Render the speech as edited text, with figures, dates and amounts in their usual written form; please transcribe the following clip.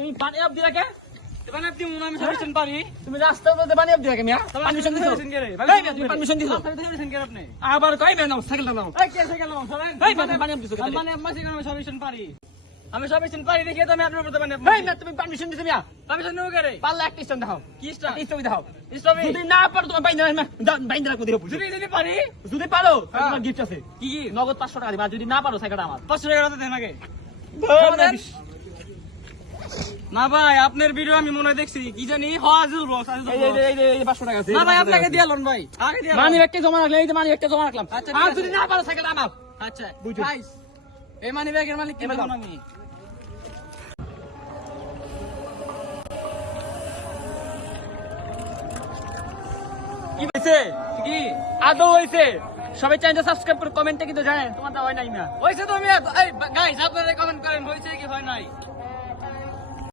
তুমি পানি আপ দিলা কে? মানে আপনি মনে আমি সার্ভিসিং পারি। তুমি রাস্তার মধ্যে পানি আপ দিলা কে মিয়া? পারমিশন দিছো? এই মিয়া, তুমি পারমিশন দিছো? সার্ভিসিং করে আপনি। আবার কই মিয়া নাও, সাইকেলটা নাও। এই কে সাইকেল নাও সরেন। এই মিয়া, তুমি পানি আপ দিছো কে? মানে আমি সার্ভিসিং পারি। আমি সার্ভিসিং পারি দেখে তো আমি আপনার উপর মানে এই মিয়া, তুমি পারমিশন দিছো মিয়া? পারমিশন নেব করে। পারলে একটা স্ট্যান্ড দাও। কি স্টার? একটা স্ট্যান্ড দাও। স্টপে। যদি না পারো তোমার বাইন্দা বাইন্দা রাখো দিও। যদি পারি যদি পারো হ্যাঁ। তোমার গিফট আছে। কি কি নগদ 500 টাকা দিবা, যদি না পারো সাইকেলটা আমার। 500 টাকা রাতে দেন আগে। না ভাই আপনার ভিডিও আমি মনে হয় দেখছি কি জানি হাজুল বক্স এই 500 টাকা আছে। না ভাই আপনাকে দিয়ে লোন ভাই আগে দিয়ে মানি ব্যাগটা জমা রাখলে, এই যে মানি ব্যাগটা জমা রাখলাম। আচ্ছা, আর ঠিক যদি আছে। না পারো সাইকেলটা আমার। আচ্ছা বুঝছো। গাইস এই মানি ব্যাগের মালিক কে এবার বলুন দাও। আমি কি হইছে? কি আদৌ হইছে? সবাই চ্যানেলটা সাবস্ক্রাইব করে কমেন্টে কিন্তু জানেন তোমার তো হয় নাই মিয়া। হইছে তো আমি এই গাইস আপনারা কমেন্ট করেন হইছে কি হয় নাই